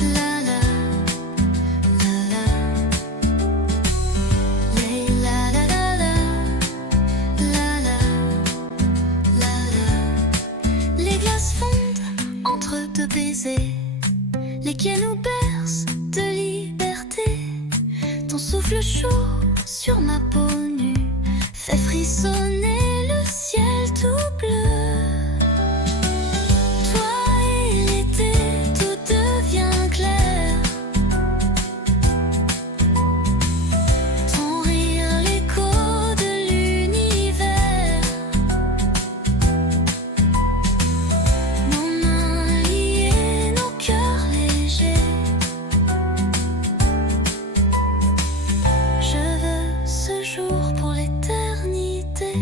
la la la la, la la la la, la la la la. Les glaces fondent entre deux baisers, les quais nous bercent de liberté. Ton souffle chaud sur ma peau nue fait frissonner le ciel tout bleu. Toi et l'été, tout devient clair. Ton rire, l'écho de l'univers. Nos mains liées, nos cœurs légers. Je veux ce jour pour l'éternité.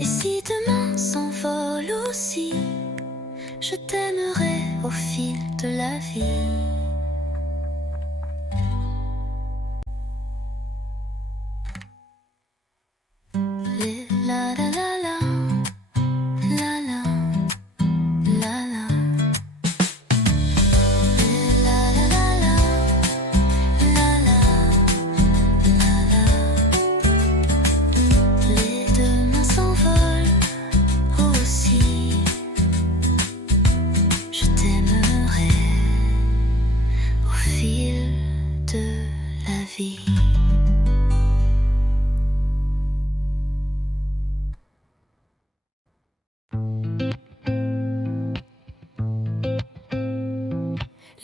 Et si demain s'envole aussi, je t'aimerai au fil de la vie. Les la la la la, la la la la. Les la la la la, la la la la. Les demain s'envolent aussi. Je t'aimerai au fil de la vie.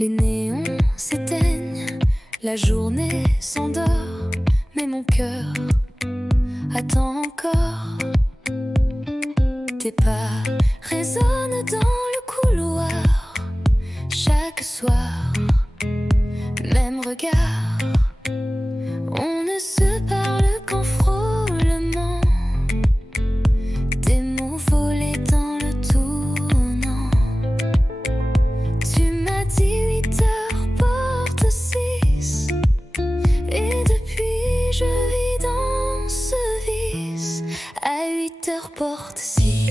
Les néons s'éteignent, la journée s'endort, mais mon cœur attend encore. Tes pas résonnent dans le couloir, chaque soir, même regard. On ne se parle qu'en frôlement, des mots volés dans le tournant. Tu m'as dit 8h porte 6, et depuis je vis dans ce vice. À 8h porte 6.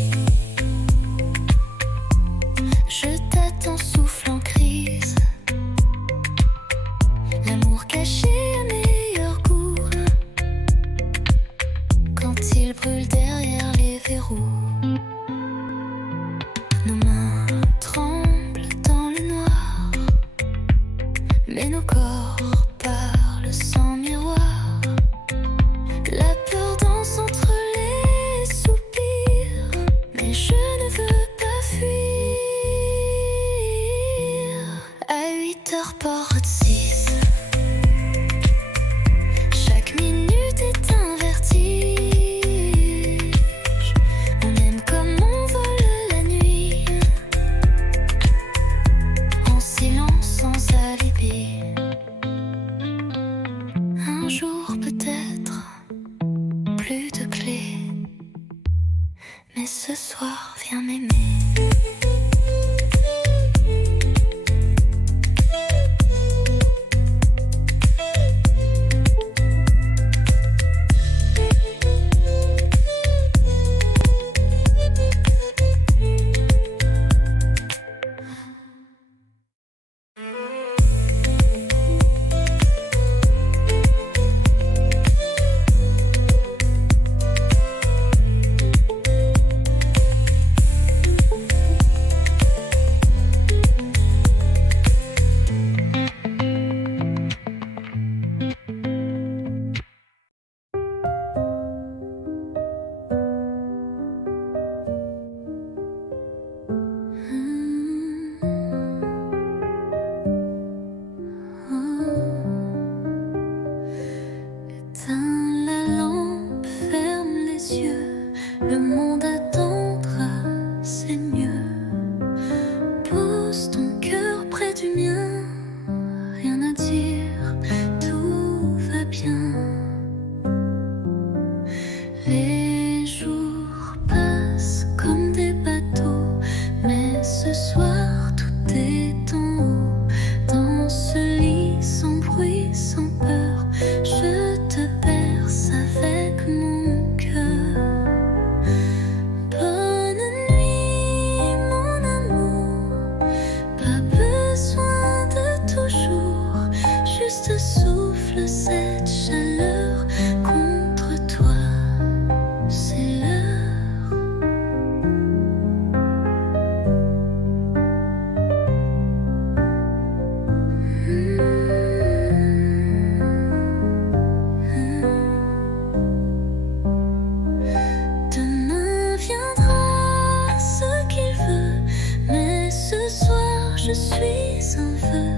je suis un vœu,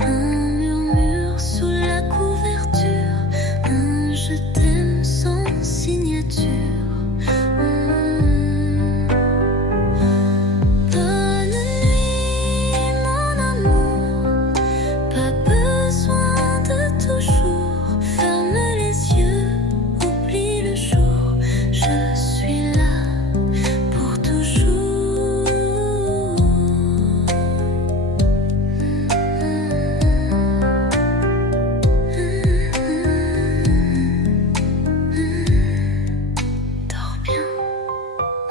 un murmure sous la couverture, un je t'aime sans signature. Bonne nuit, mon amour, pas besoin de toujours. Ferme les yeux, oublie le jour, je suis là pour toujours. Dors bien,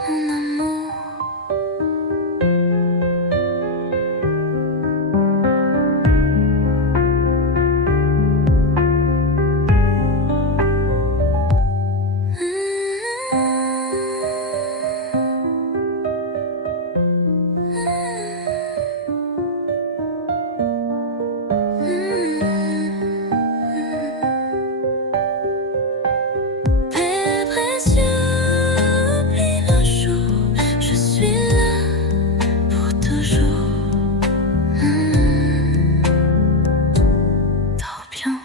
mon amour. Père précieux, oublie le jour, je suis là pour toujours. Dors bien.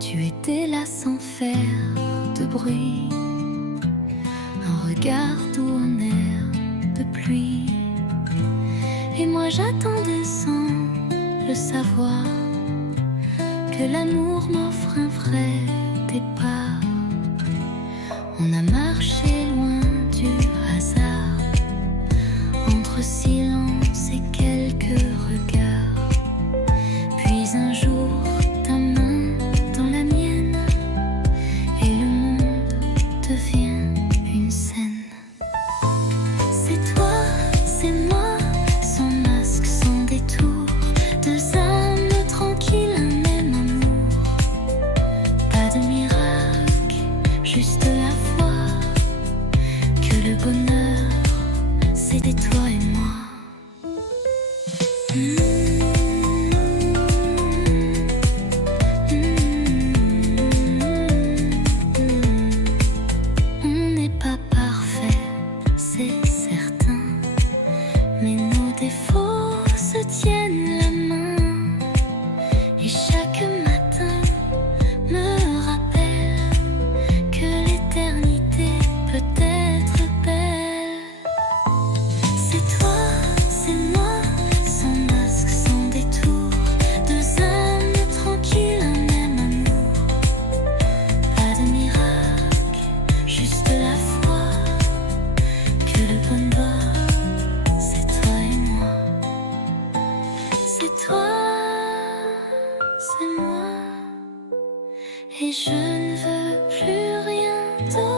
Tu étais là sans faire de bruit, un regard doux, un air de pluie. Et moi j'attendais sans le savoir que l'amour m'offre un vrai départ. On a marché loin du hasard, entre silence et quelques regards. Puis un jour, ta main dans la mienne, et le monde devient une scène. C'est toi, c'est moi, sans masque, sans détour, deux âmes tranquilles, un même amour. Pas de miracle, juste la foi que le bonheur, c'était toi et moi. On n'est pas parfait, c'est certain, mais nos défauts se tiennent la main. Et chaque matin me rappelle que l'éternité peut être belle. C'est toi, c'est moi, sans masque, sans détour, deux âmes tranquilles, un même amour. Pas de miracle, juste la foi que le bonheur, c'est toi et moi. C'est toi, c'est moi, et je ne veux plus rien d'autre.